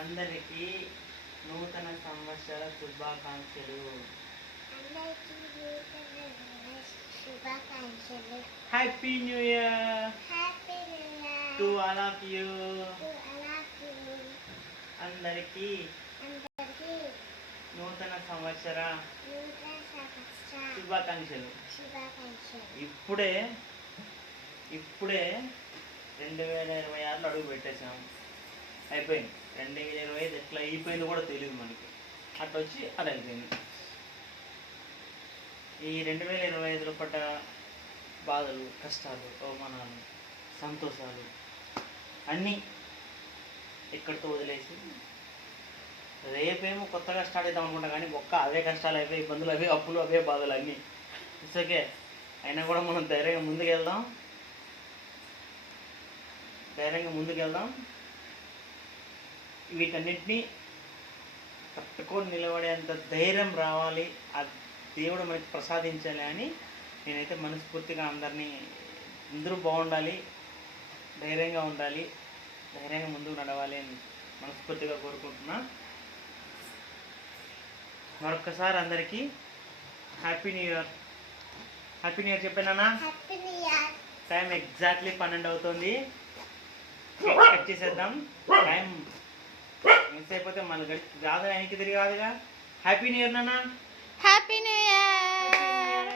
అందరికీ నూతన సంవత్సర శుభాకాంక్షలు. Happy new year to all of you. అందరికీ నూతన సంవత్సర శుభాకాంక్షలు. ఇప్పుడే 2026లో అడుగు పెట్టేసాము. అయిపోయింది. 2025 ఎట్లా అయిపోయిందో కూడా తెలియదు మనకి. అట్లా వచ్చి అది అయిపోయింది. ఈ 2025లో పడ్డ బాధలు, కష్టాలు, అవమానాలు, సంతోషాలు అన్నీ ఇక్కడితో వదిలేసి రేపేమో కొత్తగా స్టార్ట్ అవుతాం అనుకుంటా, కానీ అవే కష్టాలు, అవే ఇబ్బందులు, అవే అప్పులు, అవే బాధలు అన్నీ. It's okay. అయినా కూడా మనం ధైర్యంగా ముందుకెళ్దాం. వీటన్నిటినీ తట్టుకొని నిలబడేంత ధైర్యం రావాలి, ఆ దేవుడు మనకి ప్రసాదించాలి అని నేనైతే మనస్ఫూర్తిగా అందరూ బాగుండాలి, ధైర్యంగా ఉండాలి, ధైర్యంగా ముందుకు నడవాలి అని మనస్ఫూర్తిగా కోరుకుంటున్నా. మరొక్కసారి అందరికీ happy new year. Happy new year చెప్పానా? టైం ఎగ్జాక్ట్లీ 12 అవుతుంది. కట్ చేసేద్దాం. టైం మిస్ అయిపోతే మళ్ళీ రాదు, ఆయనకి తిరిగి రాదుగా. హ్యాపీ న్యూ ఇయర్ నాన్న. Happy new year.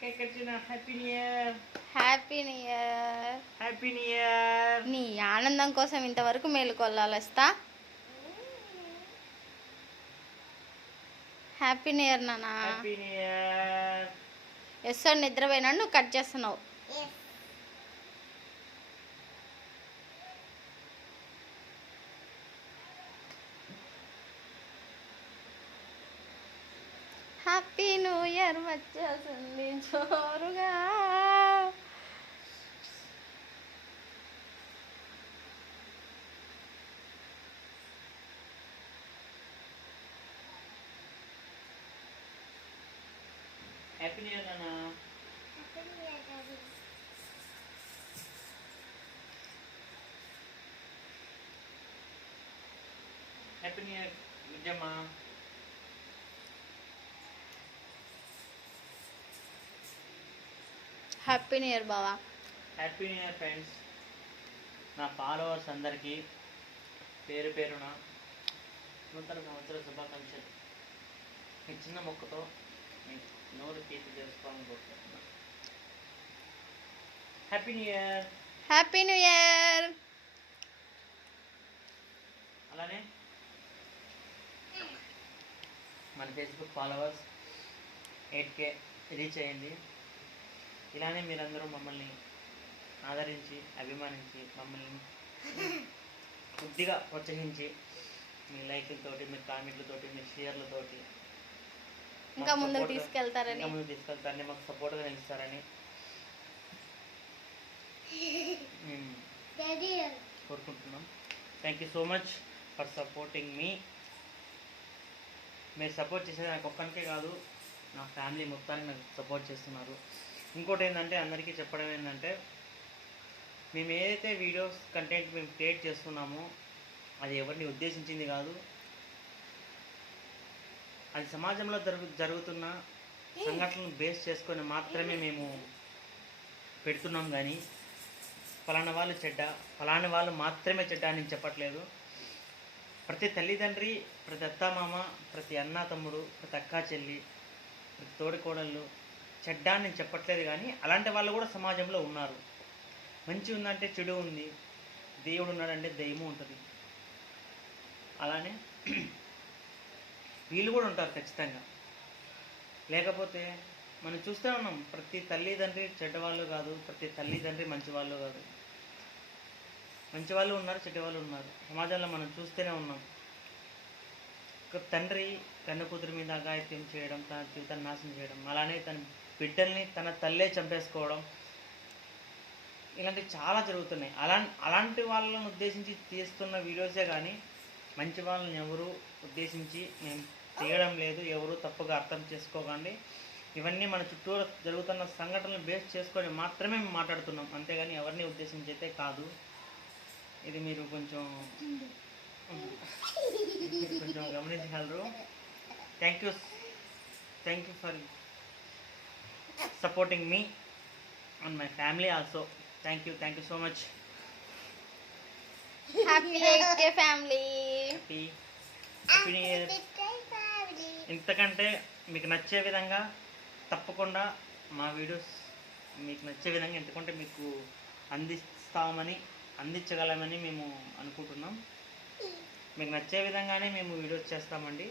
Cake cut చేద్దాం. Happy new year. Happy new year. Happy new year. నీ ఆనందం కోసం ఇంతవరకు మేలుకొల్లాలస్తా. హ్యాపీ న్యూ ఇయర్ నాన్న. Happy new year. Yes sir, నిద్రపోయినా నువ్వు కట్ చేస్తున్నావు. హ్యాపీ న్యూ ఇయర్ వచ్చేసింది జోరుగా. హ్యాపీ న్యూ ఇయర్ నాన్న. Happy new year Vijayamma. Happy new year బావా. Happy new year friends. నా ఫాలోవర్స్ అందరికీ పేరు పేరున నూతన సంవత్సర శుభాకాంక్షలు. ఈ చిన్న మొక్కతో నోరు తీపి చేసుకోవాలని కోరుకుంటున్నా. Happy new year. Happy new year. అలానే మన ఫేస్బుక్ ఫాలోవర్స్ 8K రీచ్ అయ్యింది. ఇలానే మీరందరూ మమ్మల్ని ఆదరించి, అభిమానించి, మమ్మల్ని కొద్దిగా ప్రోత్సహించి, మీ లైక్లతోటి, మీ కామెంట్లతోటి, మీ షేర్లతోటి ఇంకా ముందుకు తీసుకెళ్తారని, మాకు సపోర్ట్గా నిలుస్తారని కోరుకుంటున్నాం. Thank you so much for supporting మీ. మీరు సపోర్ట్ చేసేది నాకు ఒక్కరికే కాదు, నా ఫ్యామిలీ మొత్తానికి నాకు సపోర్ట్ చేస్తున్నారు. ఇంకోటి ఏంటంటే, అందరికీ చెప్పడం ఏంటంటే, మేము ఏదైతే వీడియోస్ కంటెంట్ మేము క్రియేట్ చేస్తున్నామో అది ఎవరిని ఉద్దేశించింది కాదు. అది సమాజంలో జరుగుతున్న సంఘటనలను బేస్ చేసుకొని మాత్రమే మేము పెడుతున్నాం. కానీ ఫలానా వాళ్ళు చెడ్డ, ఫలానా వాళ్ళు మాత్రమే చెడ్డ అని చెప్పట్లేదు. ప్రతి తల్లిదండ్రి, ప్రతి అత్తామామ, ప్రతి అన్న తమ్ముడు, ప్రతి అక్కా చెల్లి, ప్రతి తోడికోడళ్ళు చెడ్డ అని నేను చెప్పట్లేదు. కానీ అలాంటి వాళ్ళు కూడా సమాజంలో ఉన్నారు. మంచి ఉందంటే చెడు ఉంది, దేవుడు ఉన్నాడంటే దెయ్యము ఉంటుంది. అలానే వీళ్ళు కూడా ఉంటారు ఖచ్చితంగా. లేకపోతే మనం చూస్తూ ఉన్నాం, ప్రతి తల్లిదండ్రి చెడ్డవాళ్ళు కాదు, ప్రతి తల్లిదండ్రి మంచి వాళ్ళు కాదు. మంచి వాళ్ళు ఉన్నారు, చెడ్డవాళ్ళు ఉన్నారు. సమాజంలో మనం చూస్తూనే ఉన్నాం. ఒక తండ్రి కన్ను కూతురి మీద అఘాయిత్యం చేయడం, తన జీవితాన్ని నాశనం చేయడం, అలానే తన బిడ్డల్ని తన తల్లే చంపేసుకోవడం, ఇలాంటివి చాలా జరుగుతున్నాయి. అలాంటి వాళ్ళని ఉద్దేశించి తీస్తున్న వీడియోసే కానీ మంచి వాళ్ళని ఎవరు ఉద్దేశించి మేము తీయడం లేదు. ఎవరు తప్పుగా అర్థం చేసుకోకండి. ఇవన్నీ మన చుట్టూ జరుగుతున్న సంఘటనలు బేస్ చేసుకొని మాత్రమే మేము మాట్లాడుతున్నాం, అంతేగాని ఎవరిని ఉద్దేశించి అయితే కాదు. ఇది మీరు కొంచెం మీరు కొంచెం గమనించగలరు. Thank you for supporting me and my family also. Thank you so much. Happy 8K family. Happy new year. ఇంతకంటే మీకు నచ్చే విధంగా తప్పకుండా మా వీడియోస్ మీకు నచ్చే విధంగా ఎందుకంటే మీకు అందించగలమని మేము అనుకుంటున్నాం. మీకు నచ్చే విధంగానే మేము వీడియోస్ చేస్తామండి.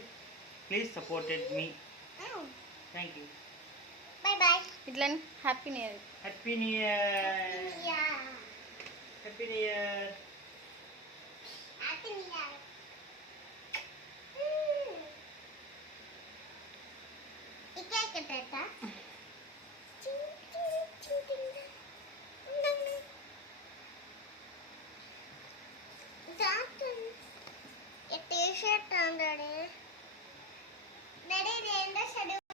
ప్లీజ్ సపోర్టెడ్ మీ. Thank you. ఇట్లా happy new year. Happy new year. Happy new year.